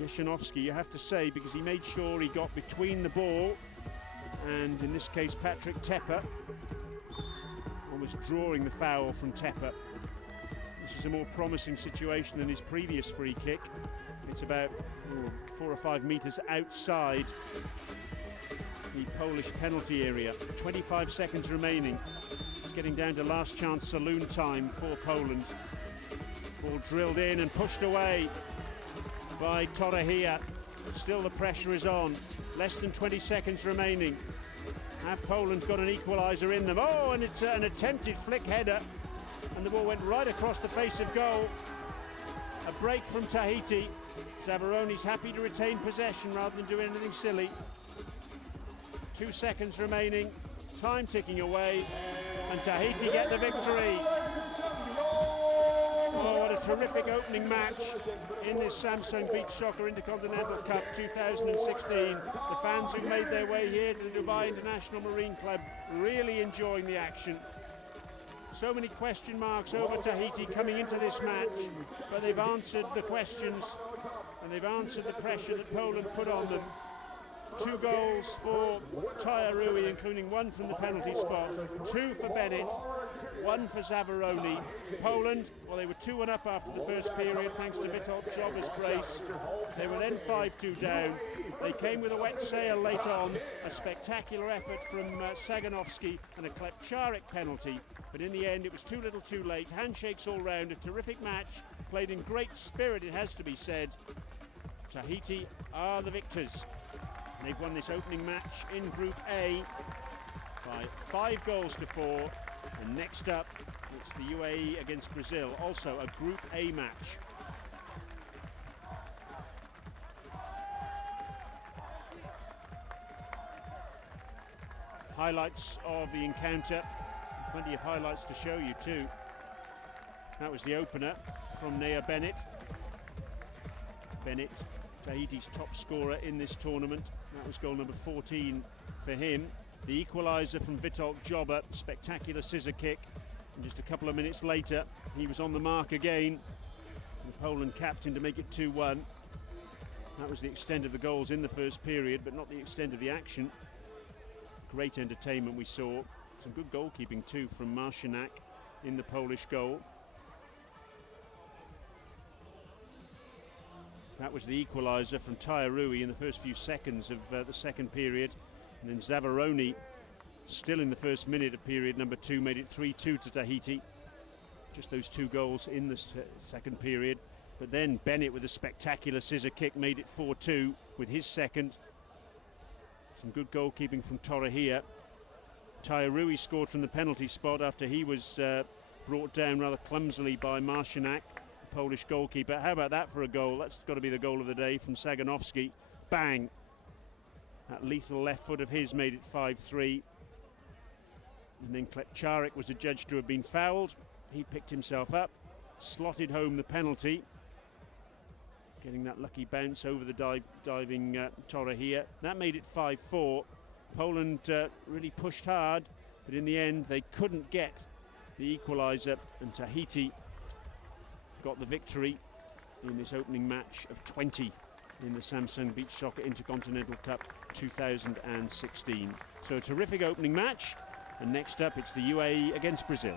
Jeszynovski, you have to say, because he made sure he got between the ball and, in this case, Patrick Tepa. One was drawing the foul from Tepper. This is a more promising situation than his previous free kick. It's about 4 or 5 meters outside the Polish penalty area. 25 seconds remaining. It's getting down to last chance saloon time for Poland. Ball drilled in and pushed away by Torrehia. Still the pressure is on. Less than 20 seconds remaining. Have Poland got an equaliser in them? Oh, and it's an attempted flick header, and the ball went right across the face of goal. A break from Taiti. Zavaroni's happy to retain possession rather than do anything silly. 2 seconds remaining, time ticking away, and Taiti get the victory. Oh, what a terrific opening match in this Samsung Beach Soccer Intercontinental Cup 2016. The fans who made their way here to the Dubai International Marine Club really enjoying the action. So many question marks over Taiti coming into this match, but they've answered the questions and they've answered the pressure that Poland put on them. 2 goals for Tairui, including 1 from the penalty spot, 2 for Bennett, 1 for Zavaroni. Poland, well, they were 2-1 up after the first period thanks to Witold Joba's brace. They were then 5-2 down. They came with a wet sail late on, a spectacular effort from Saganowski and a Klepcharek penalty. But in the end, it was too little too late. Handshakes all round, a terrific match, played in great spirit, it has to be said. Taiti are the victors. They've won this opening match in Group A by 5 goals to 4. And next up, it's the UAE against Brazil, also a Group A match. Highlights of the encounter. Plenty of highlights to show you too. That was the opener from Nea Bennett. Bennett, Tahiti's top scorer in this tournament. That was goal number 14 for him. The equaliser from Witold Joba, spectacular scissor kick. And just a couple of minutes later, he was on the mark again. The Poland captain to make it 2-1. That was the extent of the goals in the first period, but not the extent of the action. Great entertainment we saw. Some good goalkeeping too from Marcinak in the Polish goal. That was the equaliser from Tairui in the first few seconds of the second period. And then Zavaroni, still in the first minute of period number 2, made it 3-2 to Tahiti. Just those 2 goals in the second period. But then Bennett with a spectacular scissor kick made it 4-2 with his second. Some good goalkeeping from Torrehia. Tairui scored from the penalty spot after he was brought down rather clumsily by Marcinak, the Polish goalkeeper. How about that for a goal? That's got to be the goal of the day from Saganowski. Bang! That lethal left foot of his made it 5-3. And then Klepcharek was adjudged to have been fouled. He picked himself up, slotted home the penalty, getting that lucky bounce over the diving Torrehia. That made it 5-4. Poland really pushed hard, but in the end they couldn't get the equaliser, and Tahiti got the victory in this opening match of 20 in the Samsung Beach Soccer Intercontinental Cup 2016. So a terrific opening match, and next up it's the UAE against Brazil.